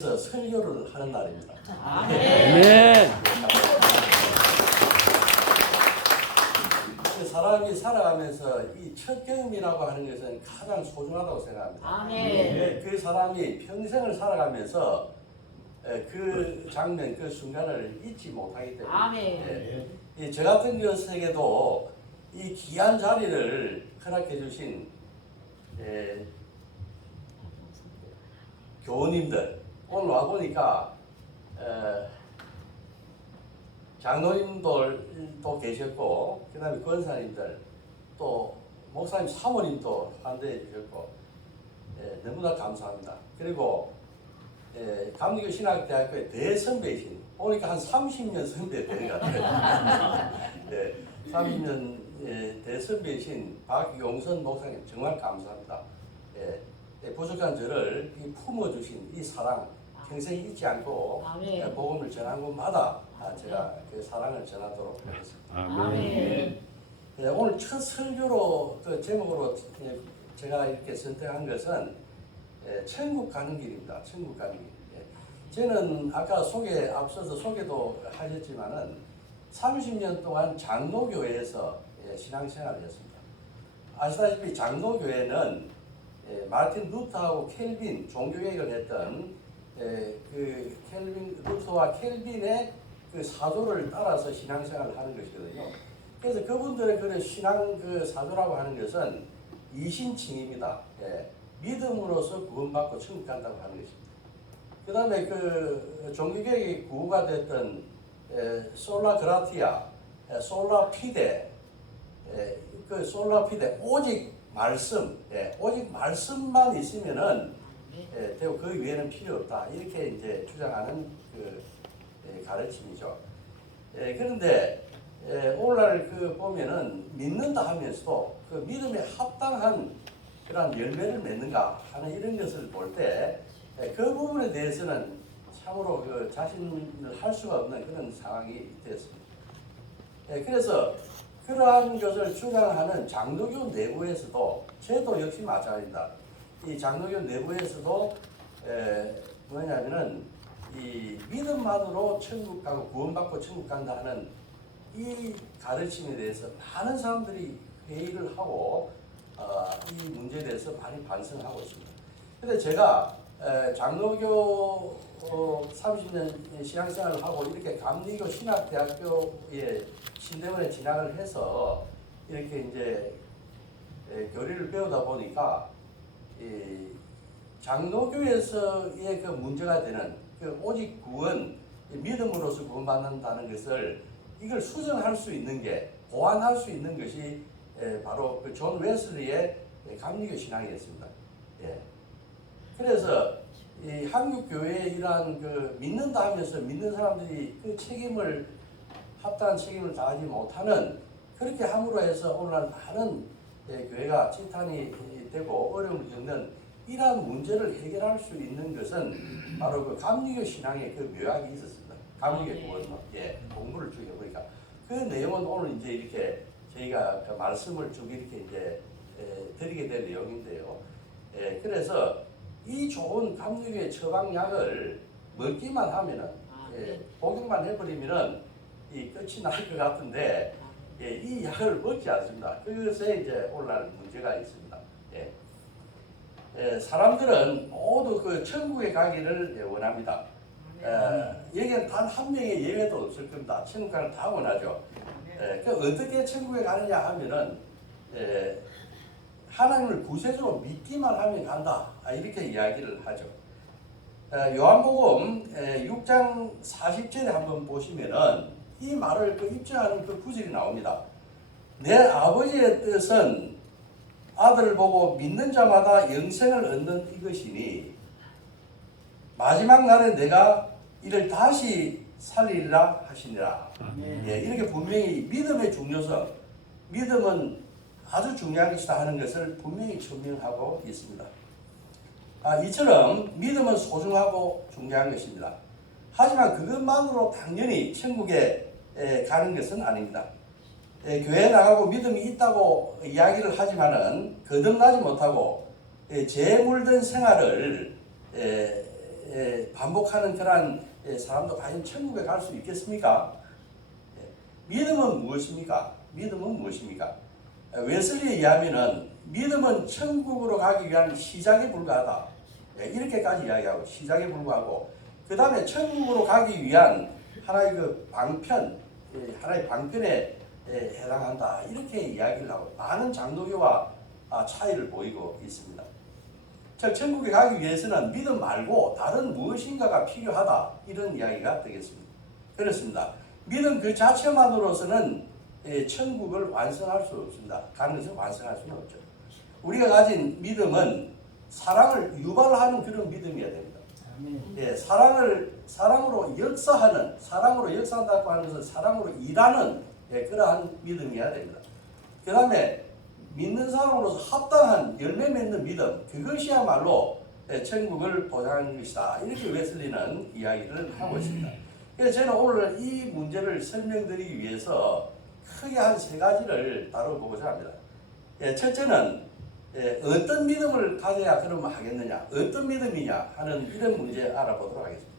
설교를 하는 날입니다. 네. 사람이 살아가면서 이 첫 경험이라고 하는 것은 가장 소중하다고 생각합니다. 그 사람이 평생을 살아가면서 그 장면, 그 순간을 잊지 못하기 때문에 저 같은 것에게도 이 귀한 자리를 허락해 주신 교우님들, 오늘 와보니까 장로님들도 계셨고, 그 다음에 권사님들, 또 목사님, 사모님도 환대해 주셨고, 너무나 감사합니다. 그리고 감리교 신학대학교의 대선배이신, 보니까 한 30년 선배 되는 것 같아요. 30년 대선배이신 박용선 목사님 정말 감사합니다. 부족한 저를 품어주신 이 사랑, 평생 잊지 않고 복음을 전한 곳마다 제가 그 사랑을 전하도록 하겠습니다. 오늘 첫 설교로 그 제목으로 제가 이렇게 선택한 것은 천국 가는 길입니다. 천국 가는 길. 저는 아까 앞서서 소개도 하셨지만은 30년 동안 장로교회에서 신앙생활을 했습니다. 아시다시피 장로교회는 마틴 루터하고 켈빈 종교개혁을 했던 그 루터와 켈빈의 그 사도를 따라서 신앙생활을 하는 것이거든요. 그래서 그분들의 그 신앙 그 사도라고 하는 것은 이신칭입니다. 믿음으로서 구원받고 천국 간다고 하는 것입니다. 그 다음에 그 종교개혁이 구호가 됐던 솔라 그라티아, 솔라 피데, 그 솔라 피데 오직 말씀, 오직 말씀만 있으면은 되고 그 위에는 필요 없다. 이렇게 이제 주장하는 그 가르침이죠. 그런데 오늘날 그 보면은 믿는다 하면서도 그 믿음에 합당한 그런 열매를 맺는가 하는 이런 것을 볼 때 그 부분에 대해서는 참으로 그 자신을 할 수가 없는 그런 상황이 되었습니다. 그래서 그러한 것을 주장하는 장로교 내부에서도 저도 역시 마찬가지입니다. 이 장로교 내부에서도 뭐냐면은 이 믿음만으로 천국 가고 구원받고 천국 간다 하는 이 가르침에 대해서 많은 사람들이 회의를 하고 이 문제에 대해서 많이 반성하고 있습니다. 그런데 제가 장로교 30년 신앙생활을 하고 이렇게 감리교 신학대학교에 신대원에 진학을 해서 이렇게 이제 교리를 배우다 보니까 장로교에서의 그 문제가 되는 그 오직 구원, 믿음으로서 구원받는다는 것을 이걸 수정할 수 있는 게, 보완할 수 있는 것이 바로 그 존 웨슬리의 감리교 신앙이었습니다. 그래서 이 한국 교회의 이러한 그 믿는다 하면서 믿는 사람들이 그 책임을 합당한 책임을 다하지 못하는, 그렇게 함으로 해서 오늘날 많은 교회가 지탄이 되고 어려움을 겪는 이러한 문제를 해결할 수 있는 것은 바로 그 감리교 신앙의 그 묘약이 있었습니다. 감리교 구원론, 공부를 쭉 해보니까 그 내용은 오늘 이제 이렇게 저희가 그 말씀을 쭉 이렇게 이제 드리게 될 내용인데요. 그래서 이 좋은 감리교의 처방약을 먹기만 하면은 복용만 해버리면은 이 끝이 날 것 같은데 이 약을 먹지 않습니다. 그것에 이제 오늘날 문제가 있습니다. 사람들은 모두 그 천국에 가기를 원합니다. 여기에 단 한 명의 예외도 없을 겁니다. 천국 가는 다 원하죠. 그 어떻게 천국에 가느냐 하면은 하나님을 구세주로 믿기만 하면 간다. 이렇게 이야기를 하죠. 요한복음 6장 40절에 한번 보시면은 이 말을 그 입증하는 그 구절이 나옵니다. 내 아버지의 뜻은 아들을 보고 믿는 자마다 영생을 얻는 이것이니 마지막 날에 내가 이를 다시 살리리라 하시니라. 이렇게 분명히 믿음의 중요성, 믿음은 아주 중요한 것이다 하는 것을 분명히 증명하고 있습니다. 이처럼 믿음은 소중하고 중요한 것입니다. 하지만 그것만으로 당연히 천국에 가는 것은 아닙니다. 교회에 나가고 믿음이 있다고 이야기를 하지만은 거듭나지 못하고 죄 물든 생활을 반복하는 그러한 사람도 과연 천국에 갈 수 있겠습니까? 믿음은 무엇입니까? 믿음은 무엇입니까? 웨슬리에 의하면은 믿음은 천국으로 가기 위한 시작에 불과하다. 이렇게까지 이야기하고 시작에 불과하고 그 다음에 천국으로 가기 위한 하나의 그 방편, 하나의 방편에 해당한다. 이렇게 이야기를 하고 많은 장로교와 차이를 보이고 있습니다. 즉 천국에 가기 위해서는 믿음 말고 다른 무엇인가가 필요하다. 이런 이야기가 되겠습니다. 그렇습니다. 믿음 그 자체만으로서는 천국을 완성할 수 없습니다. 가는 것을 완성할 수는 없죠. 우리가 가진 믿음은 사랑을 유발하는 그런 믿음이어야 됩니다. 사랑으로 역사하는, 사랑으로 역사한다고 하는 것은 사랑으로 일하는 그러한 믿음이어야 됩니다. 그 다음에 믿는 사람으로서 합당한 열매 맺는 믿음, 그것이야말로 천국을 보장하는 것이다. 이렇게 웨슬리는 이야기를 하고 있습니다. 그래서 저는 오늘 이 문제를 설명드리기 위해서 크게 한 세 가지를 다뤄보고자 합니다. 첫째는 어떤 믿음을 가져야 그러면 하겠느냐, 어떤 믿음이냐 하는 이런 문제 알아보도록 하겠습니다.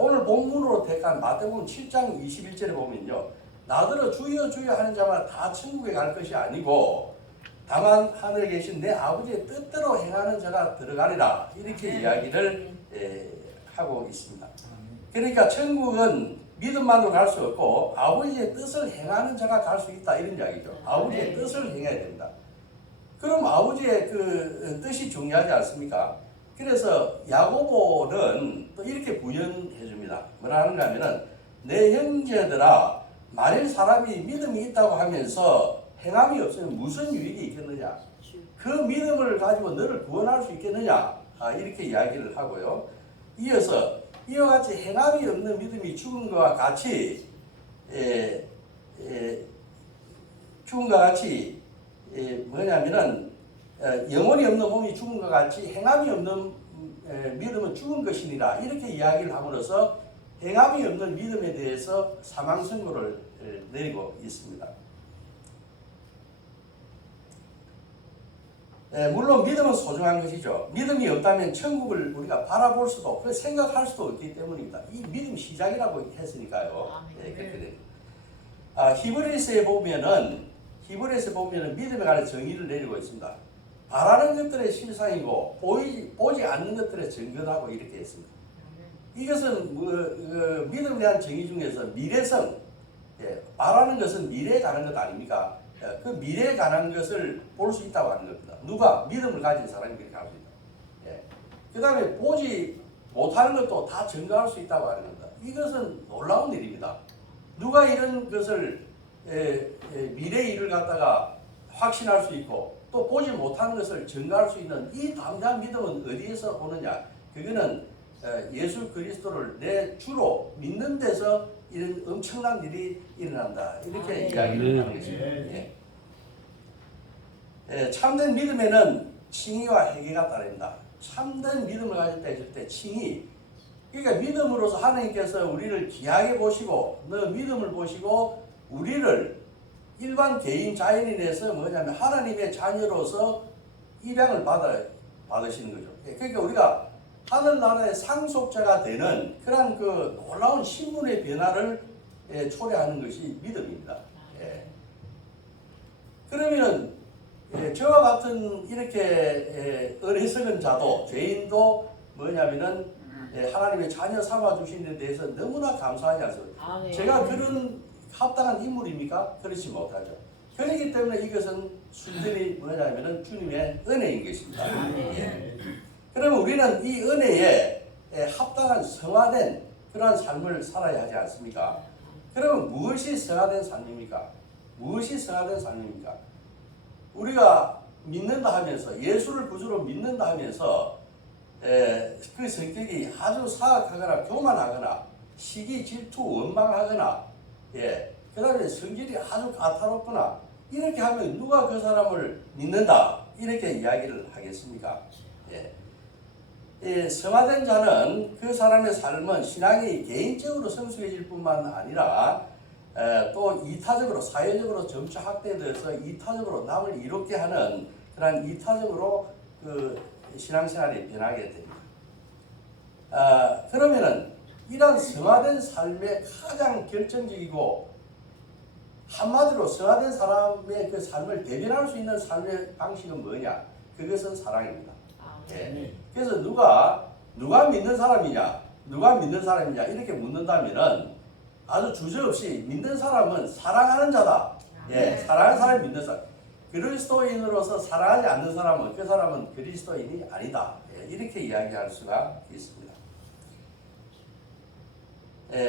오늘 본문으로 택한 마태복음 7장 21절에 보면요, 나더러 주여 주여 하는 자마다 다 천국에 갈 것이 아니고 다만 하늘에 계신 내 아버지의 뜻대로 행하는 자가 들어가리라. 이렇게 이야기를 하고 있습니다. 그러니까 천국은 믿음만으로 갈 수 없고 아버지의 뜻을 행하는 자가 갈 수 있다. 이런 이야기죠. 아버지의 뜻을 행해야 됩니다. 그럼 아버지의 그 뜻이 중요하지 않습니까? 그래서 야고보는 또 이렇게 부연해 줍니다. 뭐라 하는가 하면은 내 형제들아, 만일 사람이 믿음이 있다고 하면서 행함이 없으면 무슨 유익이 있겠느냐? 그 믿음을 가지고 너를 구원할 수 있겠느냐? 이렇게 이야기를 하고요. 이어서 이와 같이 행함이 없는 믿음이 죽은 것과 같이 뭐냐면은 영혼이 없는 몸이 죽은 것 같이 행함이 없는 믿음은 죽은 것이니라. 이렇게 이야기를 함으로써 행함이 없는 믿음에 대해서 사망 선고를 내리고 있습니다. 물론 믿음은 소중한 것이죠. 믿음이 없다면 천국을 우리가 바라볼 수도 없고 생각할 수도 없기 때문입니다. 이 믿음 시작이라고 했으니까요. 그렇게 됩니다. 히브리서에 보면은 믿음에 관한 정의를 내리고 있습니다. 바라는 것들의 실상이고 보지 않는 것들의 증거라고 이렇게 했습니다. 이것은 믿음에 대한 정의 중에서 미래성, 바라는 것은 미래에 관한 것 아닙니까? 그 미래에 관한 것을 볼 수 있다고 하는 겁니다. 누가? 믿음을 가진 사람이 그렇게 할 수 있다. 그 다음에 보지 못하는 것도 다 증거할 수 있다고 하는 겁니다. 이것은 놀라운 일입니다. 누가 이런 것을 미래의 일을 갖다가 확신할 수 있고 또 보지 못하는 것을 증거할 수 있는 이 담대한 믿음은 어디에서 오느냐? 그거는 예수 그리스도를 내 주로 믿는 데서 이런 엄청난 일이 일어난다. 이렇게 이야기를 하는 것입니다. 참된 믿음에는 칭의와 회개가 따릅니다. 참된 믿음을 가질 때 있을 때 칭의. 그러니까 믿음으로서 하나님께서 우리를 귀하게 보시고 너 믿음을 보시고 우리를 일반 개인 자연인에서 뭐냐면 하나님의 자녀로서 입양을 받으시는 거죠. 그러니까 우리가 하늘나라의 상속자가 되는 그런 그 놀라운 신분의 변화를 초래하는 것이 믿음입니다. 그러면은 저와 같은 이렇게 어리석은 자도 죄인도 뭐냐면은 하나님의 자녀 삼아 주신 데 대해서 너무나 감사하지 않습니까? 제가 그런 합당한 인물입니까? 그렇지 못하죠. 그렇기 때문에 이것은 순전히 뭐냐면은 주님의 은혜인 것입니다. 그러면 우리는 이 은혜에 합당한 성화된 그러한 삶을 살아야 하지 않습니까? 그러면 무엇이 성화된 삶입니까? 무엇이 성화된 삶입니까? 우리가 믿는다 하면서 예수를 구주로 믿는다 하면서 그 성격이 아주 사악하거나 교만하거나 시기 질투 원망하거나 그 다음에 성질이 아주 까다롭거나 이렇게 하면 누가 그 사람을 믿는다 이렇게 이야기를 하겠습니까? 성화된 자는 그 사람의 삶은 신앙이 개인적으로 성숙해질 뿐만 아니라 또 이타적으로 사회적으로 점차 확대돼서 이타적으로 남을 이롭게 하는 그런 이타적으로 그 신앙생활이 변하게 됩니다. 그러면은 이런 성화된 삶의 가장 결정적이고 한마디로 성화된 사람의 그 삶을 대변할 수 있는 삶의 방식은 뭐냐? 그것은 사랑입니다. 예. 그래서 누가 믿는 사람이냐? 누가 믿는 사람이냐? 이렇게 묻는다면은 아주 주저없이 믿는 사람은 사랑하는 자다. 예, 사랑하는 사람이 믿는 사람. 그리스도인으로서 사랑하지 않는 사람은 그 사람은 그리스도인이 아니다. 예, 이렇게 이야기할 수가 있습니다.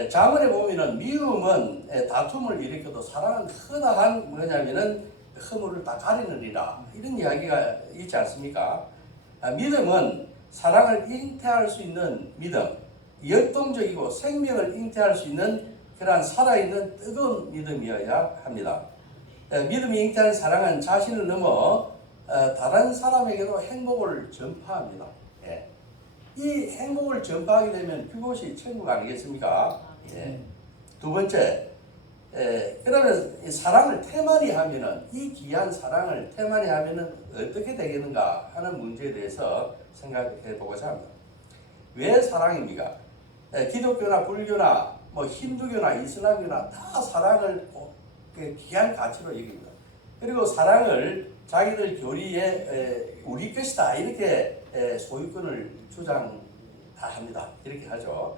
자문에 보면은 미움은 다툼을 일으켜도 사랑은 허다한 뭐냐면은 허물을 다 가리느니라 이런 이야기가 있지 않습니까? 믿음은 사랑을 잉태할 수 있는 믿음, 역동적이고 생명을 잉태할 수 있는 그러한 살아있는 뜨거운 믿음이어야 합니다. 믿음이 잉태하는 사랑은 자신을 넘어 다른 사람에게도 행복을 전파합니다. 이 행복을 전파하게 되면 그곳이 천국 아니겠습니까? 두 번째, 그러면 사랑을 태만히 하면은 이 귀한 사랑을 태만히 하면은 어떻게 되겠는가 하는 문제에 대해서 생각해 보고자 합니다. 왜 사랑입니까? 기독교나 불교나 뭐 힌두교나 이슬람교나 다 사랑을 귀한 가치로 여깁니다. 그리고 사랑을 자기들 교리에 우리 것이다 이렇게 소유권을 주장합니다. 이렇게 하죠.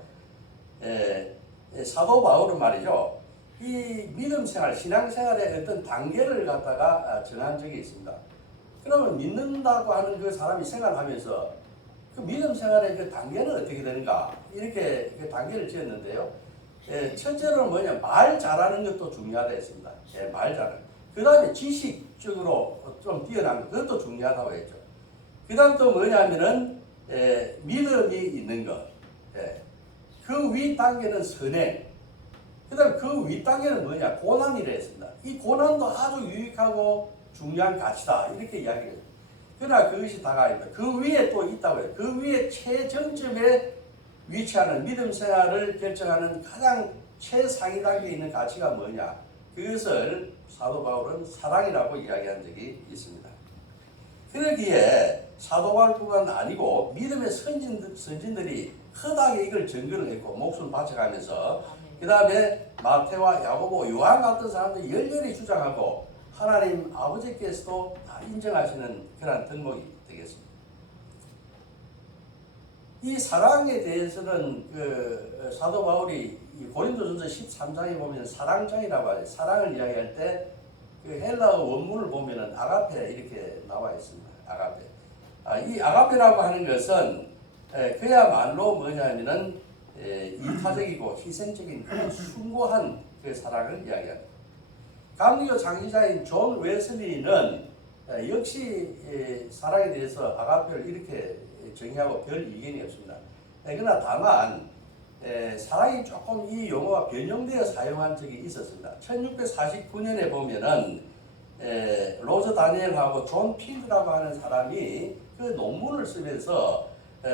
사도 바울은 말이죠. 이 믿음 생활, 신앙 생활의 어떤 단계를 갖다가 정한 적이 있습니다. 그러면 믿는다고 하는 그 사람이 생활하면서 그 믿음 생활의 그 단계는 어떻게 되는가? 이렇게 그 단계를 지었는데요. 첫째로는 뭐냐? 말 잘하는 것도 중요하다 했습니다. 말 잘하는. 그 다음에 지식적으로 좀 뛰어난 것, 그것도 중요하다고 했죠. 그 다음 또 뭐냐면은, 믿음이 있는 것. 그 위 단계는 선행. 그 다음 그 위 단계는 뭐냐? 고난이라 했습니다. 이 고난도 아주 유익하고 중요한 가치다. 이렇게 이야기해요. 그러나 그것이 다가 아닙니다. 그 위에 또 있다고 해요. 그 위에 최정점에 위치하는 믿음 생활을 결정하는 가장 최상위 단계에 있는 가치가 뭐냐? 그것을 사도 바울은 사랑이라고 이야기한 적이 있습니다. 그러기에 사도 바울뿐만 아니고 믿음의 선진들이 허다하게 이걸 증거를 했고 목숨을 바쳐가면서 그 다음에 마태와 야고보, 요한 같은 사람들이 열렬히 주장하고 하나님 아버지께서도 다 인정하시는 그런 덕목이 되겠습니다. 이 사랑에 대해서는 그 사도 바울이 고린도전서 13장에 보면 사랑장이라고 하죠. 사랑을 이야기할 때 그 헬라어 원문을 보면은 아가페 이렇게 나와 있습니다. 아가페. 이 아가페라고 하는 것은 그야말로 뭐냐면은 이타적이고 희생적인 그런 숭고한 그 사랑을 이야기합니다. 감리교 창시자인 존 웨슬리는 역시 사랑에 대해서 아가페를 이렇게 정의하고 별 이견이 없습니다. 그러나 다만 사랑이 조금 이 용어가 변형되어 사용한 적이 있었습니다. 1649년에 보면은 로저 다니엘하고 존 필드라고 하는 사람이 그 논문을 쓰면서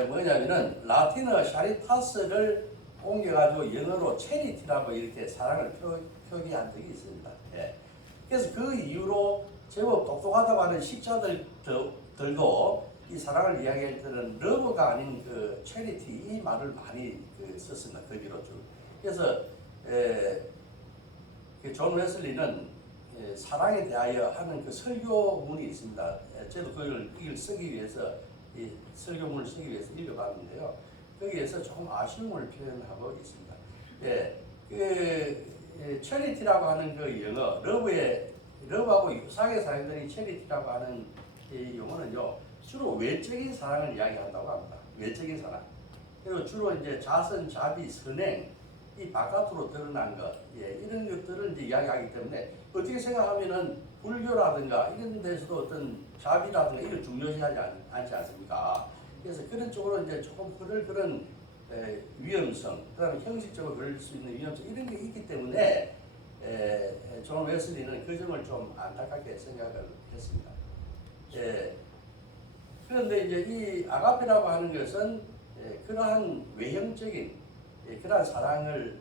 뭐냐면은 라틴어 샤리타스를 옮겨가지고 영어로 체리티라고 이렇게 사랑을 표기한 적이 있습니다. 그래서 그 이후로 제법 똑똑하다고 하는 식자들도 이 사랑을 이야기할 때는 러브가 아닌 그 체리티 이 말을 많이 썼습니다. 그 뒤로 쭉. 그래서 존 웨슬리는 사랑에 대하여 하는 그 설교문이 있습니다. 저도 그걸 쓰기 위해서 이 설교문을 쓰기 위해서 읽어봤는데요. 거기에서 조금 아쉬움을 표현하고 있습니다. 체리티라고 하는 그 영어, 러브하고 유사하게 사용되는 체리티라고 하는 이 용어는요, 주로 외적인 사랑을 이야기한다고 합니다. 외적인 사랑. 그리고 주로 이제 자선, 자비, 선행, 이 바깥으로 드러난 것, 이런 것들을 이제 이야기하기 때문에 어떻게 생각하면은 불교라든가 이런 데서도 어떤 자비라든가 이걸 중요시하지 않지 않습니까? 그래서 그런 쪽으로 이제 조금 그런 위험성, 그다음에 형식적으로 그럴 수 있는 위험성 이런 게 있기 때문에 존 웨슬리는 그 점을 좀 안타깝게 생각을 했습니다. 그런데 이제 이 아가페라고 하는 것은 그러한 외형적인 그러한 사랑을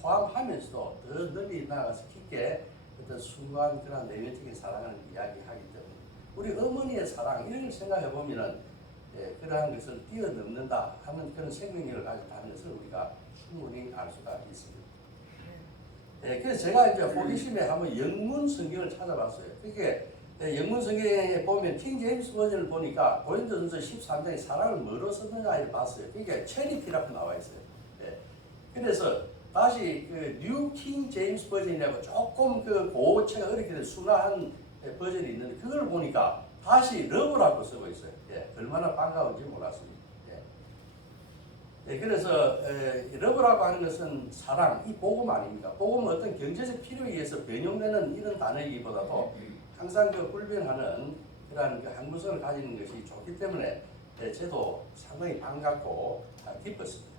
포함하면서도 더 넓이 나가서 깊게 어떤 순수한 그런 내면적인 사랑을 이야기하기 때문에 우리 어머니의 사랑 이런 걸 생각해 보면은 그러한 것을 뛰어넘는다 하는 그런 생명력을 가졌다는 것을 우리가 충분히 알 수가 있습니다. 그래서 제가 이제 호기심에 한번 영문 성경을 찾아봤어요. 그게 영문 성경에 보면 킹 제임스 버전을 보니까 고린도전서 13장에 사랑을 뭐로 썼느냐를 봤어요. 그게 체리티라고 나와 있어요. 그래서 다시 그 뉴 킹 제임스 버전이라고 조금 그 고체가 어렵게 순화한 버전이 있는데 그걸 보니까 다시 러브라고 쓰고 있어요. 얼마나 반가운지 몰랐습니다. 그래서 러브라고 하는 것은 사랑, 이 복음 아닙니까? 복음은 어떤 경제적 필요에 의해서 변형되는 이런 단어이기보다도 항상 그 불변하는 그러한 그 항구성을 가지는 것이 좋기 때문에 저도 상당히 반갑고 기뻤습니다.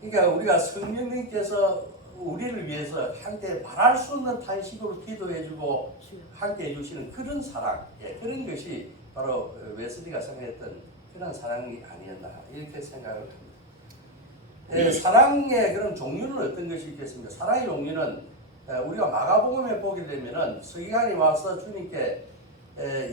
그러니까 우리가 성령님께서 우리를 위해서 함께 말할 수 없는 탄식으로 기도해주고 함께 해주시는 그런 사랑, 그런 것이 바로 웨슬리가 생각했던 그런 사랑이 아니었나 이렇게 생각을 합니다. 사랑의 그런 종류는 어떤 것이 있겠습니까? 사랑의 종류는 우리가 마가복음에 보게 되면은 서기관이 와서 주님께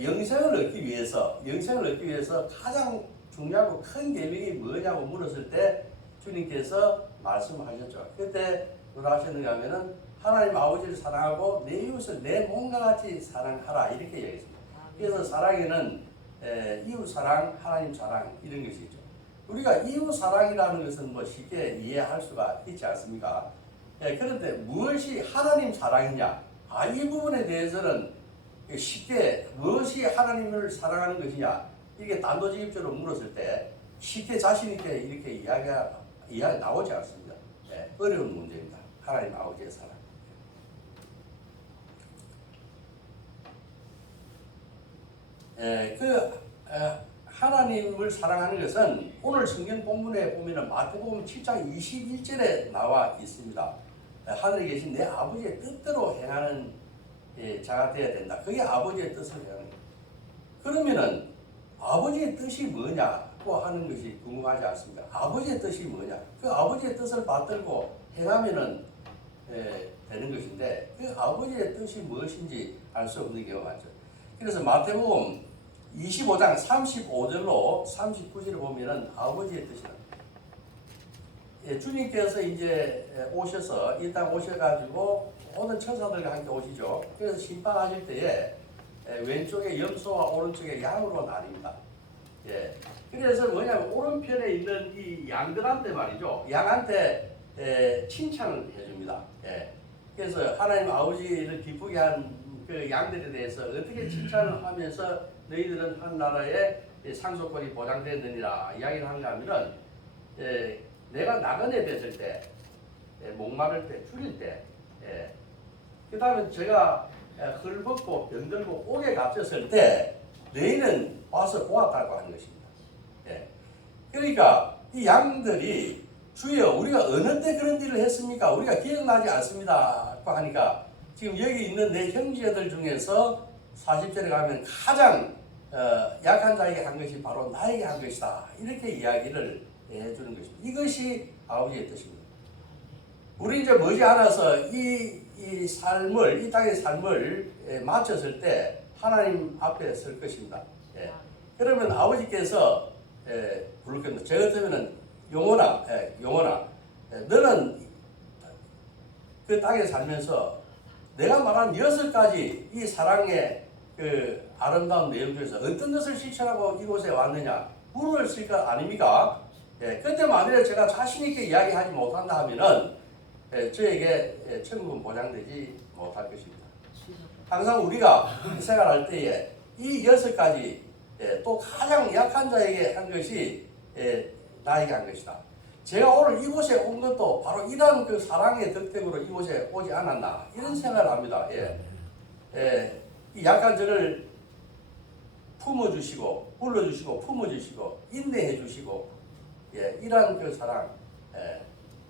영생을 얻기 위해서 가장 중요하고 큰 계명이 뭐냐고 물었을 때 주님께서 말씀하셨죠. 그때 뭐라 하셨는가 하면은 하나님 아버지를 사랑하고 내 이웃을 내 몸과 같이 사랑하라 이렇게 얘기했습니다. 그래서 사랑에는 이웃 사랑, 하나님 사랑 이런 것이 있죠. 우리가 이웃 사랑이라는 것은 뭐 쉽게 이해할 수가 있지 않습니까? 그런데 무엇이 하나님 사랑이냐? 이 부분에 대해서는 쉽게 무엇이 하나님을 사랑하는 것이냐? 이게 단도직입적으로 물었을 때 쉽게 자신 있게 이렇게 이야기 나오지 않습니다. 어려운 문제입니다. 하나님 아버지의 사랑. 하나님을 사랑하는 것은 오늘 성경 본문에 보면 마태복음 7장 21절에 나와 있습니다. 하늘에 계신 내 아버지의 뜻대로 행하는 자가 되어야 된다. 그게 아버지의 뜻을 행하는 거예요. 그러면은 아버지의 뜻이 뭐냐고 하는 것이 궁금하지 않습니다. 아버지의 뜻이 뭐냐? 그 아버지의 뜻을 받들고 행하면은 되는 것인데 그 아버지의 뜻이 무엇인지 알 수 없는 경우가 많죠. 그래서 마태복음 25장 35절로 39절을 보면은 아버지의 뜻이랍니다. 주님께서 이제 오셔서 이 땅 오셔가지고 모든 천사들과 함께 오시죠. 그래서 심판하실 때에 왼쪽에 염소와 오른쪽에 양으로 나뉩니다. 그래서 뭐냐면 오른편에 있는 이 양들한테 말이죠. 양한테 칭찬을 해줍니다. 그래서 하나님 아버지를 기쁘게 한 그 양들에 대해서 어떻게 칭찬을 하면서 너희들은 한 나라의 상속권이 보장되느니라 이야기를 하는가 하면은 내가 나그네 됐을 때 목마를 때 줄일 때 그 다음에 제가 헐벗고 병들고 옥에 갇혔을 때 너희는 와서 보았다고 하는 것입니다. 그러니까 이 양들이 주여 우리가 어느 때 그런 일을 했습니까? 우리가 기억나지 않습니다 하니까 지금 여기 있는 내 형제들 중에서 40절에 가면 가장 약한 자에게 한 것이 바로 나에게 한 것이다. 이렇게 이야기를 해주는 것입니다. 이것이 아버지의 뜻입니다. 우리 이제 머지않아서 이 삶을, 이 땅의 삶을 마쳤을 때 하나님 앞에 설 것입니다. 그러면 아버지께서 부를 겁니다. 저 같으면은 영혼아, 너는 그 땅에 살면서 내가 말한 6가지 이 사랑의 그 아름다운 내용 중에서 어떤 것을 실천하고 이곳에 왔느냐 물었을 것 아닙니까? 그때 만일에 제가 자신있게 이야기하지 못한다 하면은 저에게 천국은 보장되지 못할 것입니다. 항상 우리가 생활할 때에 이 6가지 또 가장 약한 자에게 한 것이 나에게 한 것이다. 제가 오늘 이곳에 온 것도 바로 이러한 그 사랑의 덕택으로 이곳에 오지 않았나 이런 생각을 합니다. 이 약한 저를 품어주시고 불러주시고 품어주시고 인내해주시고 이러한 그 사랑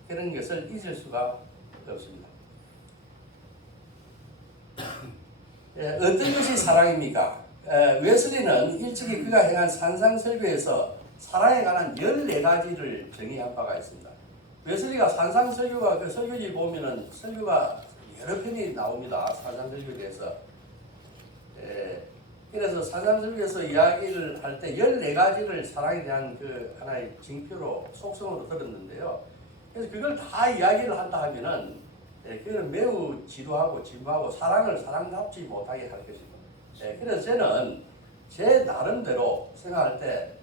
그런 것을 잊을 수가 없습니다. 어떤 것이 사랑입니까? 웨슬리는 일찍이 그가 행한 산상설교에서 사랑에 관한 14가지를 정의한 바가 있습니다. 웨슬리가 산상설교가 그 설교지 보면은 설교가 여러 편이 나옵니다. 산상설교에 대해서 그래서 사장설교에서 이야기를 할 때 14가지를 사랑에 대한 그 하나의 징표로 속성으로 들었는데요. 그래서 그걸 다 이야기를 한다 하면은 그는 매우 지루하고 진부하고 사랑을 사랑답지 못하게 할 것입니다. 그래서 저는 제 나름대로 생각할 때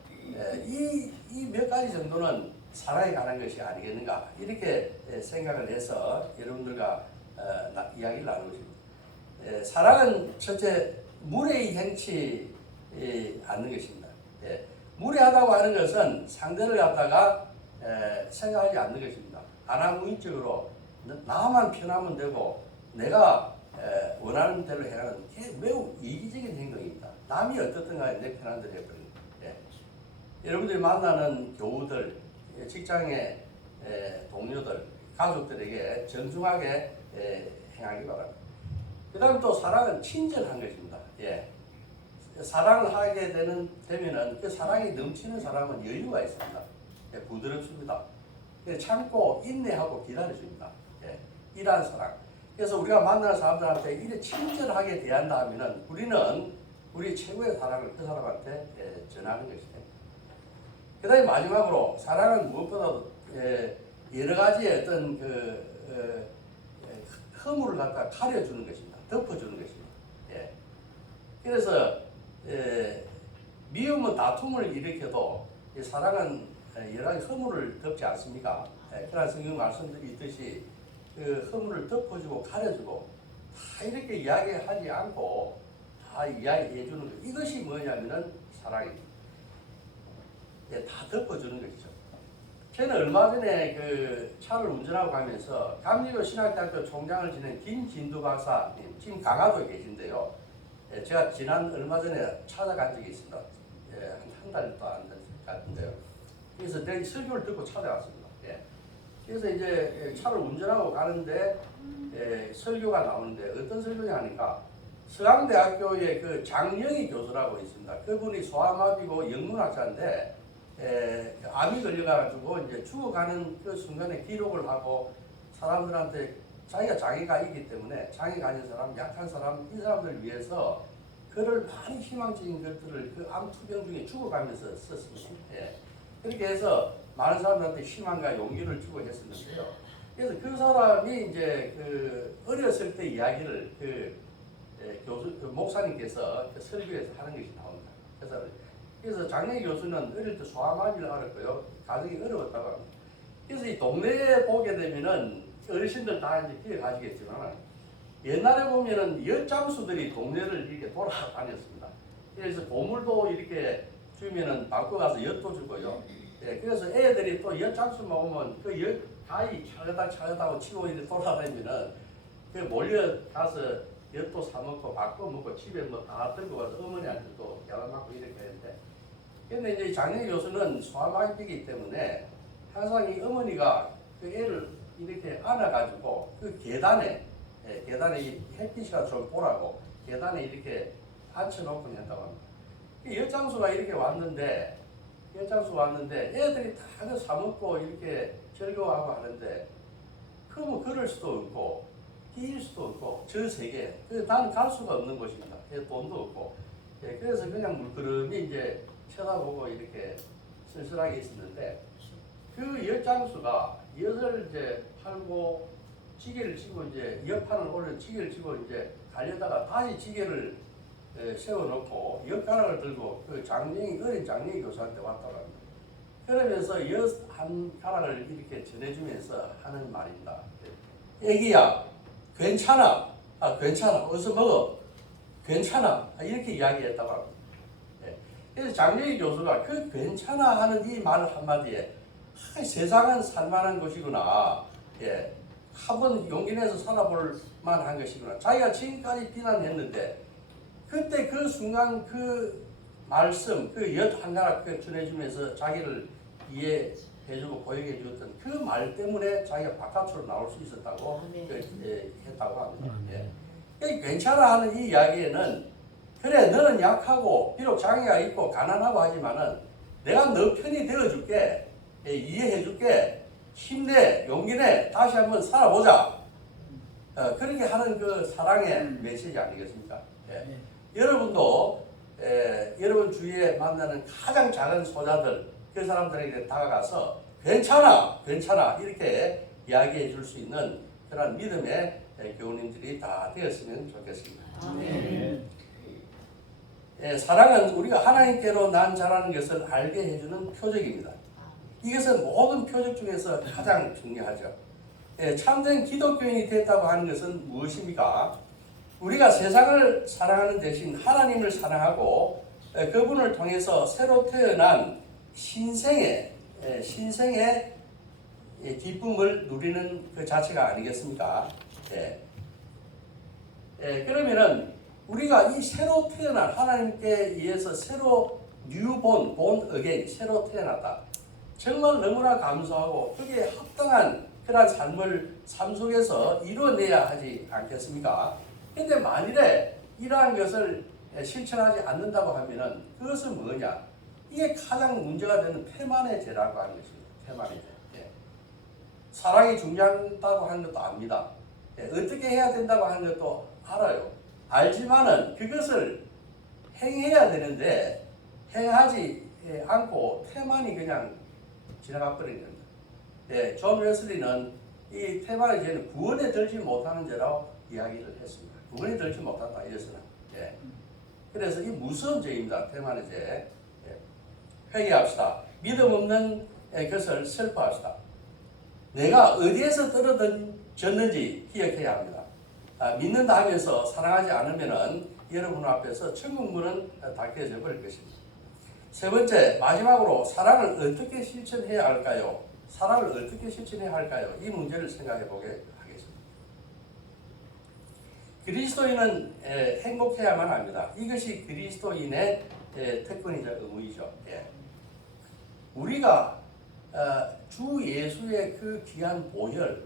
이 몇 가지 정도는 사랑에 관한 것이 아니겠는가 이렇게 생각을 해서 여러분들과 이야기를 나누고 있습니다. 사랑은 첫째 무례히 행치 않는 것입니다. 무례하다고 하는 것은 상대를 갖다가 생각하지 않는 것입니다. 아나무인적으로 나만 편하면 되고 내가 원하는 대로 해라는 게 매우 이기적인 행동입니다. 남이 어떻든 간에 내 편한 대로 해버리는 거예요. 여러분들이 만나는 교우들, 직장의 동료들, 가족들에게 정중하게 행하기 바랍니다. 그 다음 또 사랑은 친절한 것입니다. 사랑을 하게 되면은 그 사랑이 넘치는 사람은 여유가 있습니다. 부드럽습니다. 참고 인내하고 기다려줍니다. 이러한 사랑. 그래서 우리가 만나는 사람들한테 이렇게 친절하게 대한다 하면은 우리는 우리 최고의 사랑을 그 사람한테 전하는 것입니다. 그 다음에 마지막으로 사랑은 무엇보다도 여러 가지의 어떤 허물을 갖다 가려주는 것입니다. 덮어주는 것입니다. 그래서 미움은 다툼을 일으켜도 사랑은 여러 가지 허물을 덮지 않습니까? 그런 성경 말씀들이 있듯이 그 허물을 덮어주고 가려주고 다 이렇게 이야기하지 않고 다 이야기해 주는 것. 이것이 뭐냐면은 사랑입니다. 다 덮어주는 것이죠. 저는 얼마 전에 그 차를 운전하고 가면서 감리교 신학대학교 총장을 지낸 김진두 박사님, 지금 강화도에 계신데요. 제가 얼마 전에 찾아간 적이 있습니다. 한 달도 안 된 것 같은데요. 그래서 내 설교를 듣고 찾아갔습니다. 그래서 이제 차를 운전하고 가는데 설교가 나오는데 어떤 설교냐 하니까 서강대학교의 그 장영희 교수라고 있습니다. 그분이 소아마비고 영문학자인데 암이 걸려가지고 이제 죽어가는 그 순간에 기록을 하고 사람들한테 자기가 장애가 있기 때문에 장애 가진 사람, 약한 사람, 이 사람들을 위해서 그를 많이 희망적인 것들을 그 암 투병 중에 죽어가면서 썼습니다. 그렇게 해서 많은 사람들한테 희망과 용기를 주고 했었는데요. 그래서 그 사람이 이제 그 어렸을 때 이야기를 그 목사님께서 그 설교에서 하는 것이 나옵니다. 그래서 장례 교수는 어릴 때 소아마비를 앓았고요. 가정이 어려웠다고 합니다. 그래서 이 동네에 보게 되면은 어르신들 다 이제 기억하시겠지만 옛날에 보면은 엿장수들이 동네를 이렇게 돌아다녔습니다. 그래서 보물도 이렇게 주면은 받고 가서 엿도 주고요. 그래서 애들이 또 엿장수 먹으면 그 엿 가위 차려다고 치고 이렇게 돌아다니면은 그 몰려가서 엿도 사 먹고 바꿔 먹고 집에 뭐 다 들고 가서 어머니한테 또 야단 맞고 이렇게 했는데, 근데 이제 장례 교수는 소아마비이기 때문에 항상 이 어머니가 그 애를 이렇게 안아가지고 그 계단에 햇빛이가 좀 보라고 계단에 이렇게 앉혀놓고 했다고 합니다. 엿장수가 이렇게 왔는데 애들이 다 그 사먹고 이렇게 즐거워하고 하는데 그러면 걸을 수도 없고 뛰일 수도 없고 저 세계 나는 갈 수가 없는 곳입니다. 돈도 없고 그래서 그냥 물끄러미 이제 쳐다보고 이렇게 쓸쓸하게 있었는데 그 엿장수가 엿을 이제 팔고 지게를 치고 이제 엿판을 올려 지게를 치고 이제 가려다가 다시 지게를 세워놓고 엿가락을 들고 그 어린 장례 교수한테 왔다고 합니다. 그러면서 엿 한 가락을 이렇게 전해주면서 하는 말입니다. 애기야, 괜찮아. 괜찮아. 어서 먹어. 괜찮아. 이렇게 이야기했다고 합니다. 그래서 장례 교수가 그 괜찮아 하는 이 말 한마디에 세상은 살만한 것이구나. 한번 용기 내서 살아볼 만한 것이구나. 자기가 지금까지 비난했는데 그때 그 순간 그 말씀, 그 엿 한 가락 전해주면서 자기를 이해해주고 보여해 주었던 그 말 때문에 자기가 바깥으로 나올 수 있었다고 했다고 합니다. 괜찮아 하는 이 이야기에는 그래 너는 약하고 비록 장애가 있고 가난하고 하지만은 내가 너 편이 되어줄게, 이해해줄게, 힘내, 용기내, 다시 한번 살아보자. 그렇게 하는 그 사랑의 메시지 아니겠습니까? 여러분도 여러분 주위에 만나는 가장 작은 소자들 그 사람들에게 다가가서 괜찮아 이렇게 이야기해 줄 수 있는 그런 믿음의 교우님들이 다 되었으면 좋겠습니다. 사랑은 우리가 하나님께로 난 자라는 것을 알게 해주는 표적입니다. 이것은 모든 표적 중에서 가장 중요하죠. 참된 기독교인이 됐다고 하는 것은 무엇입니까? 우리가 세상을 사랑하는 대신 하나님을 사랑하고 그분을 통해서 새로 태어난 신생의 기쁨을 누리는 그 자체가 아니겠습니까? 그러면은 우리가 이 새로 태어난 하나님께 의해서 새로 뉴본, 본 어게인, 새로 태어났다. 정말 너무나 감사하고 거기에 합당한 그런 삶 속에서 이루어내야 하지 않겠습니까? 근데 만일에 이러한 것을 실천하지 않는다고 하면은 그것은 뭐냐? 이게 가장 문제가 되는 태만의 죄라고 하는 것입니다. 태만의 죄. 사랑이 중요하다고 하는 것도 압니다. 어떻게 해야 된다고 하는 것도 알아요. 알지만은 그것을 행해야 되는데 행하지 않고 태만이 그냥 지나가 버린 겁니다. 존 웨슬리는 이 태만의 죄는 구원에 들지 못하는 죄라고 이야기를 했습니다. 구원에 들지 못한다 이래서는. 그래서 이 무서운 죄입니다. 태만의 죄. 회개합시다. 믿음 없는 것을 슬퍼합시다. 내가 어디에서 떨어졌는지 기억해야 합니다. 믿는다 하면서 사랑하지 않으면은 여러분 앞에서 천국 문은 닫혀져 버릴 것입니다. 세 번째, 마지막으로 사랑을 어떻게 실천해야 할까요? 사랑을 어떻게 실천해야 할까요? 이 문제를 생각해 보게 하겠습니다. 그리스도인은 행복해야만 합니다. 이것이 그리스도인의 특권이자 의무이죠. 우리가 주 예수의 그 귀한 보혈,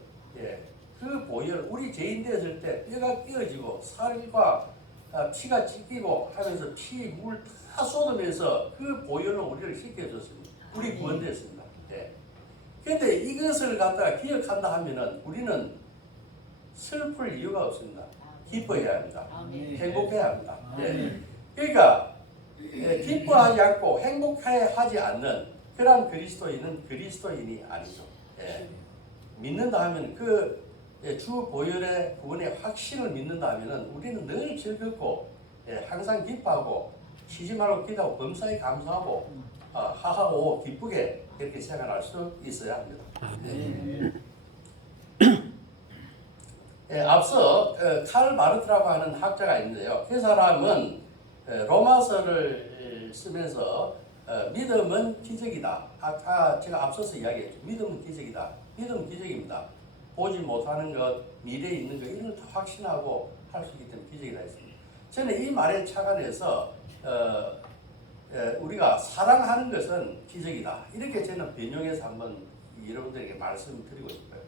그 보혈, 우리 죄인 되었을 때 뼈가 끼어지고 살과 피가 찢기고 하면서 피, 물 다 쏟으면서 그 보혈로 우리를 씻겨줬습니다. 우리 구원되었습니다. 그런데 이것을 갖다가 기억한다 하면은 우리는 슬플 이유가 없습니다. 기뻐해야 합니다. 행복해야 합니다. 그러니까 기뻐하지 않고 행복하지 않는 그런 그리스도인은 그리스도인이 아니죠. 믿는다 하면 그 주 보혈의 구원의 확신을 믿는다 하면은 우리는 늘 즐겁고 항상 기뻐하고 쉬지 말고 기도하고 범사에 감사하고 하하고 기쁘게 그렇게 생활할 수 있어야 합니다. 앞서 칼 마르트라고 하는 학자가 있는데요. 그 사람은 로마서를 쓰면서 믿음은 기적이다. 아까 제가 앞서서 이야기했죠. 믿음은 기적이다. 믿음은 기적입니다. 보지 못하는 것, 미래에 있는 것 이런 걸 다 확신하고 할 수 있기 때문에 기적이다 했습니다. 저는 이 말에 착안해서 우리가 사랑하는 것은 기적이다. 이렇게 저는 변형해서 한번 여러분들에게 말씀드리고 싶어요.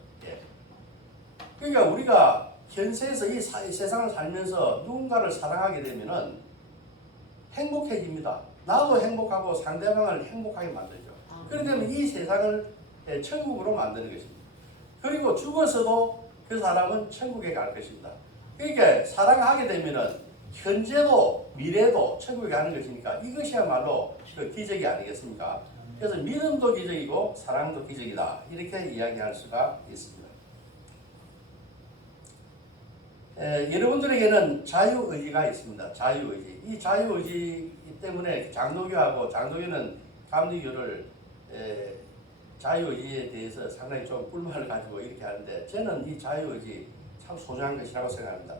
그러니까 우리가 현세에서 이 세상을 살면서 누군가를 사랑하게 되면은 행복해집니다. 나도 행복하고 상대방을 행복하게 만들죠. 그렇기 때문에 이 세상을 천국으로 만드는 것입니다. 그리고 죽어서도 그 사람은 천국에 갈 것입니다. 그러니까 사랑하게 되면은 현재도 미래도 천국에 가는 것이니까 이것이야말로 그 기적이 아니겠습니까? 그래서 믿음도 기적이고 사랑도 기적이다. 이렇게 이야기할 수가 있습니다. 여러분들에게는 자유의지가 있습니다. 자유의지. 이 자유의지 때문에 장로교는 감리교를 자유의지에 대해서 상당히 좀 불만을 가지고 이렇게 하는데 저는 이 자유의지 참 소중한 것이라고 생각합니다.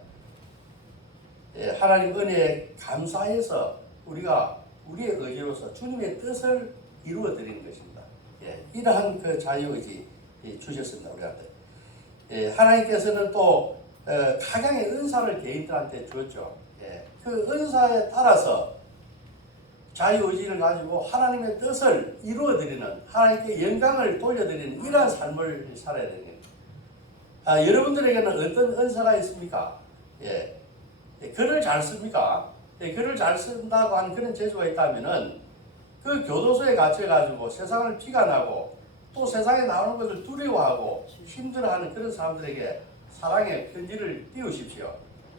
하나님 은혜에 감사해서 우리가 우리의 의지로서 주님의 뜻을 이루어 드리는 것입니다. 이러한 그 자유의지 주셨습니다. 우리한테. 하나님께서는 또 각양의 은사를 개인들한테 주었죠. 그 은사에 따라서 자유의지를 가지고 하나님의 뜻을 이루어드리는 하나님께 영광을 돌려드리는 이러한 삶을 살아야 되는 겁니다. 여러분들에게는 어떤 은사가 있습니까? 글을 잘 씁니까? 글을 잘 쓴다고 하는 그런 재주가 있다면은 그 교도소에 갇혀가지고 세상을 비관하고 또 세상에 나오는 것을 두려워하고 힘들어하는 그런 사람들에게 사랑의 편지를 띄우십시오.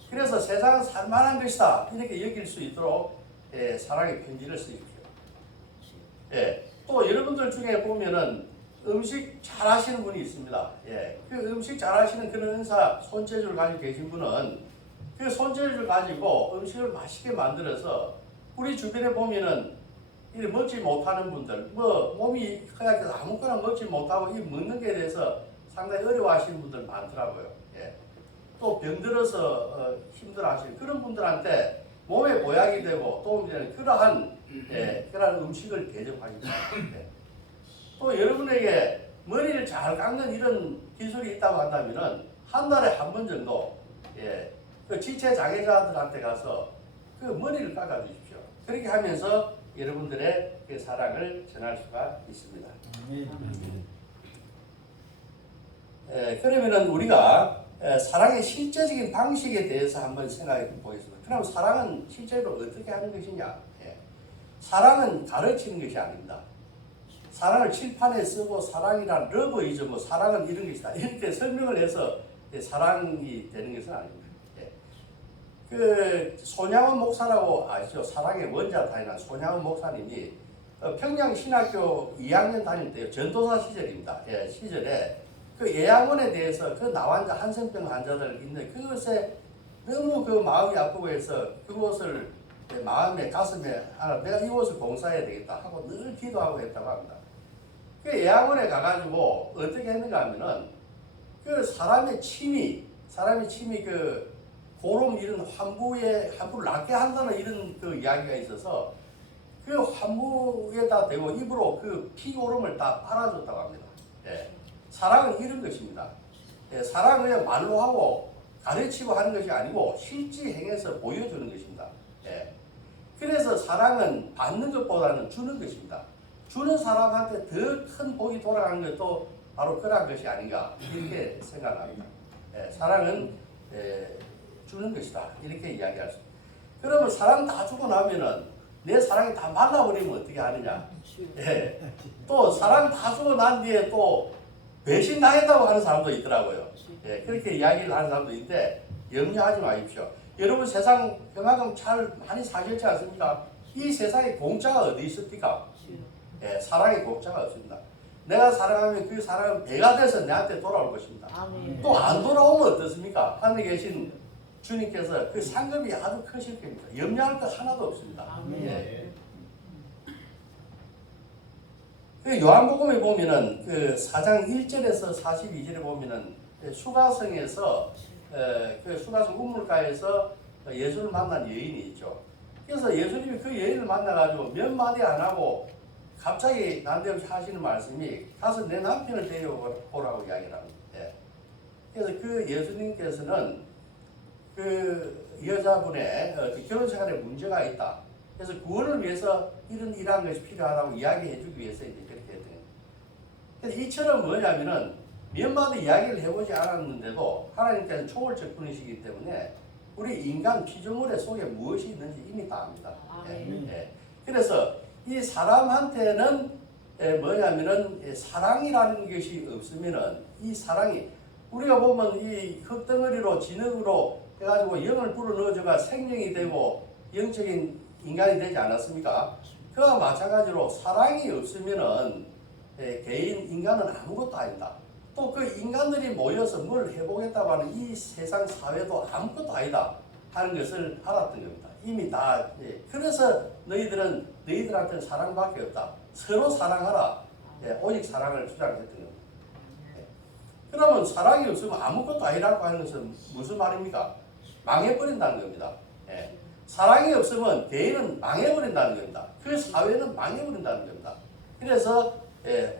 그래서 세상은 살만한 것이다 이렇게 여길 수 있도록 사랑의 편지를 쓰십시오. 또 여러분들 중에 보면은 음식 잘 하시는 분이 있습니다. 그 음식 잘 하시는 그런 은사, 손재주를 가지고 계신 분은 그 손재주를 가지고 음식을 맛있게 만들어서 우리 주변에 보면은 이 먹지 못하는 분들, 몸이 허약해서 아무거나 먹지 못하고 이 먹는 게 대해서 상당히 어려워하시는 분들 많더라고요. 또 병들어서 힘들어하시는 그런 분들한테 몸에 보약이 되고 도움이 되는 그러한 음식을 대접하십니다. 또 여러분에게 머리를 잘 깎는 이런 기술이 있다고 한다면은 한 달에 한 번 정도 그 지체 장애자들한테 가서 그 머리를 깎아 주십시오. 그렇게 하면서 여러분들의 그 사랑을 전할 수가 있습니다. 그러면은 우리가 사랑의 실제적인 방식에 대해서 한번 생각해 보겠습니다. 그럼 사랑은 실제로 어떻게 하는 것이냐? 사랑은 가르치는 것이 아닙니다. 사랑을 칠판에 쓰고 사랑이란 러브이죠. 사랑은 이런 것이다. 이렇게 설명을 해서 사랑이 되는 것은 아닙니다. 그 손양원 목사라고 아시죠? 사랑의 원자타이난 손양원 목사님이 평양신학교 2학년 다닐 때요. 전도사 시절입니다. 시절에 그 예양원에 대해서 그 나환자 한센병 환자들 있는 그것에 너무 그 마음이 아프고 해서 그것을 마음에 가슴에 내가 이곳을 봉사해야 되겠다 하고 늘 기도하고 했다고 합니다. 그 예양원에 가가지고 어떻게 했는가 하면은 그 사람의 침이 그 고름 이런 환부를 낫게 한다는 이런 그 이야기가 있어서 그 환부에다 대고 입으로 그 피고름을 다 빨아줬다고 합니다. 사랑은 이런 것입니다. 사랑은 그냥 말로 하고 가르치고 하는 것이 아니고 실제 행해서 보여주는 것입니다. 그래서 사랑은 받는 것보다는 주는 것입니다. 주는 사람한테 더 큰 복이 돌아가는 것도 바로 그러한 것이 아닌가 이렇게 생각합니다. 사랑은 주는 것이다 이렇게 이야기할 수 있습니다. 그러면 사랑 다 주고 나면은 내 사랑이 다 말라버리면 어떻게 하느냐? 또 사랑 다 주고 난 뒤에 또 배신 당했다고 하는 사람도 있더라고요. 그렇게 이야기를 하는 사람도 있는데 염려하지 마십시오. 여러분 세상 그만큼 잘 많이 사셨지 않습니까? 이 세상에 공짜가 어디 있습니까? 사랑의 공짜가 없습니다. 내가 사랑하면 그 사랑은 배가 돼서 내한테 돌아올 것입니다. 또 안 돌아오면 어떻습니까? 하늘에 계신 주님께서 그 상급이 아주 크실 겁니다. 염려할 것 하나도 없습니다. 그 요한복음에 보면은 그 4장 1절에서 42절에 보면은 수가성에서 그 수가성 우물가에서 예수를 만난 여인이 있죠. 그래서 예수님이 그 여인을 만나가지고 몇 마디 안 하고 갑자기 난데없이 하시는 말씀이 가서 내 남편을 데려오라고 이야기를 합니다. 그래서 그 예수님께서는 그 여자분의 결혼 생활에 문제가 있다. 그래서 구원을 위해서 이러한 것이 필요하다고 이야기해 주기 위해서 이제 그렇게 했대요. 그래서 이처럼 뭐냐면은 몇 마디 이야기를 해보지 않았는데도 하나님께서는 초월적 분이시기 때문에 우리 인간 피조물의 속에 무엇이 있는지 이미 다 압니다. 그래서 이 사람한테는 뭐냐면은 사랑이라는 것이 없으면은 이 사랑이 우리가 보면 이 흙덩어리로 진흙으로 해가지고 영을 불어넣어줘가 생명이 되고 영적인 인간이 되지 않았습니까? 그와 마찬가지로 사랑이 없으면은 개인 인간은 아무것도 아니다. 또 그 인간들이 모여서 뭘 해보겠다고 하는 이 세상 사회도 아무것도 아니다 하는 것을 알았던 겁니다. 이미 다. 그래서 너희들한테는 사랑밖에 없다. 서로 사랑하라. 오직 사랑을 주장했던 겁니다. 그러면 사랑이 없으면 아무것도 아니라고 하는 것은 무슨 말입니까? 망해버린다는 겁니다. 사랑이 없으면 개인은 망해버린다는 겁니다. 그 사회는 망해버린다는 겁니다. 그래서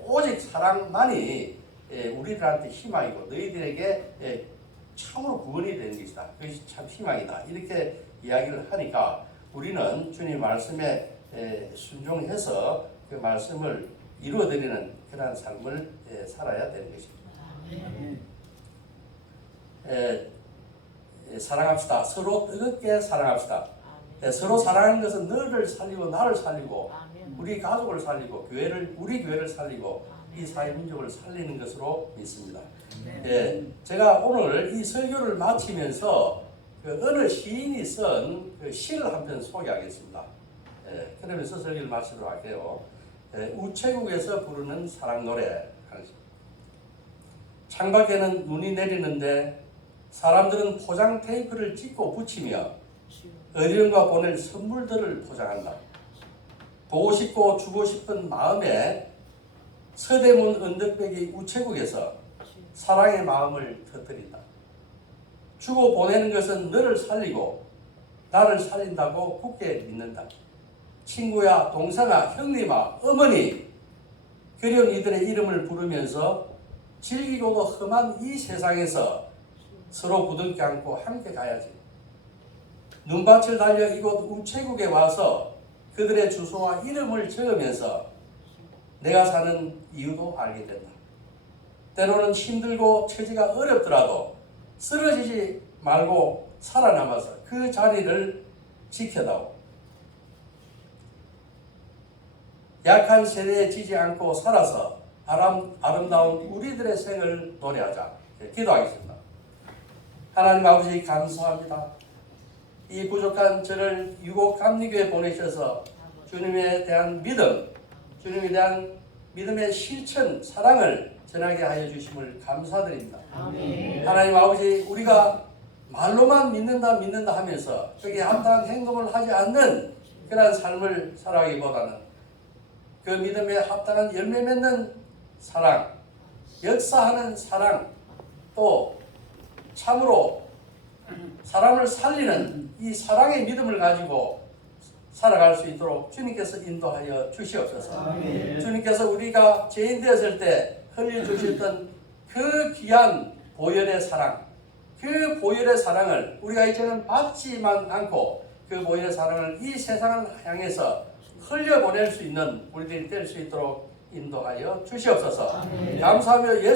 오직 사랑만이 우리들한테 희망이고 너희들에게 참으로 구원이 되는 것이다. 그것이 참 희망이다. 이렇게 이야기를 하니까 우리는 주님 말씀에 순종해서 그 말씀을 이루어드리는 그러한 삶을 살아야 되는 것입니다. 사랑합시다. 서로 뜨겁게 사랑합시다. 서로 사랑하는 것은 너를 살리고 나를 살리고 우리 가족을 살리고 우리 교회를 살리고 이 사회민족을 살리는 것으로 믿습니다. 제가 오늘 이 설교를 마치면서 그 어느 시인이 쓴 그 시를 한 편 소개하겠습니다. 그러면서 설교를 마치도록 할게요. 우체국에서 부르는 사랑 노래. 창밖에는 눈이 내리는데 사람들은 포장 테이프를 찍고 붙이며 어디론가 보낼 선물들을 포장한다. 보고 싶고 주고 싶은 마음에 서대문 언덕배기 우체국에서 사랑의 마음을 터뜨린다. 주고 보내는 것은 너를 살리고 나를 살린다고 굳게 믿는다. 친구야, 동생아, 형님아, 어머니, 그리운 이들의 이름을 부르면서 질기고도 험한 이 세상에서 서로 부둥켜 안고 함께 가야지. 눈밭을 달려 이곳 우체국에 와서 그들의 주소와 이름을 적으면서 내가 사는 이유도 알게 된다. 때로는 힘들고 처지가 어렵더라도 쓰러지지 말고 살아남아서 그 자리를 지켜다오. 약한 세대에 지지 않고 살아서 아름다운 우리들의 생을 노래하자. 기도하겠습니다. 하나님 아버지 감사합니다. 이 부족한 저를 유곡 감리교에 보내셔서 주님에 대한 믿음, 주님에 대한 믿음의 실천, 사랑을 전하게 하여 주심을 감사드립니다. 아멘. 하나님 아버지, 우리가 말로만 믿는다 하면서 거기에 합당한 행동을 하지 않는 그러한 삶을 살아가기보다는 그 믿음에 합당한 열매 맺는 사랑, 역사하는 사랑, 또 참으로 사람을 살리는 이 사랑의 믿음을 가지고 살아갈 수 있도록 주님께서 인도하여 주시옵소서. 아멘. 주님께서 우리가 죄인 되었을 때 흘려주셨던 그 귀한 보혈의 사랑, 그 보혈의 사랑을 우리가 이제는 받지만 않고 그 보혈의 사랑을 이 세상을 향해서 흘려보낼 수 있는 우리들이 될 수 있도록 인도하여 주시옵소서. 아멘. 감사하며 예수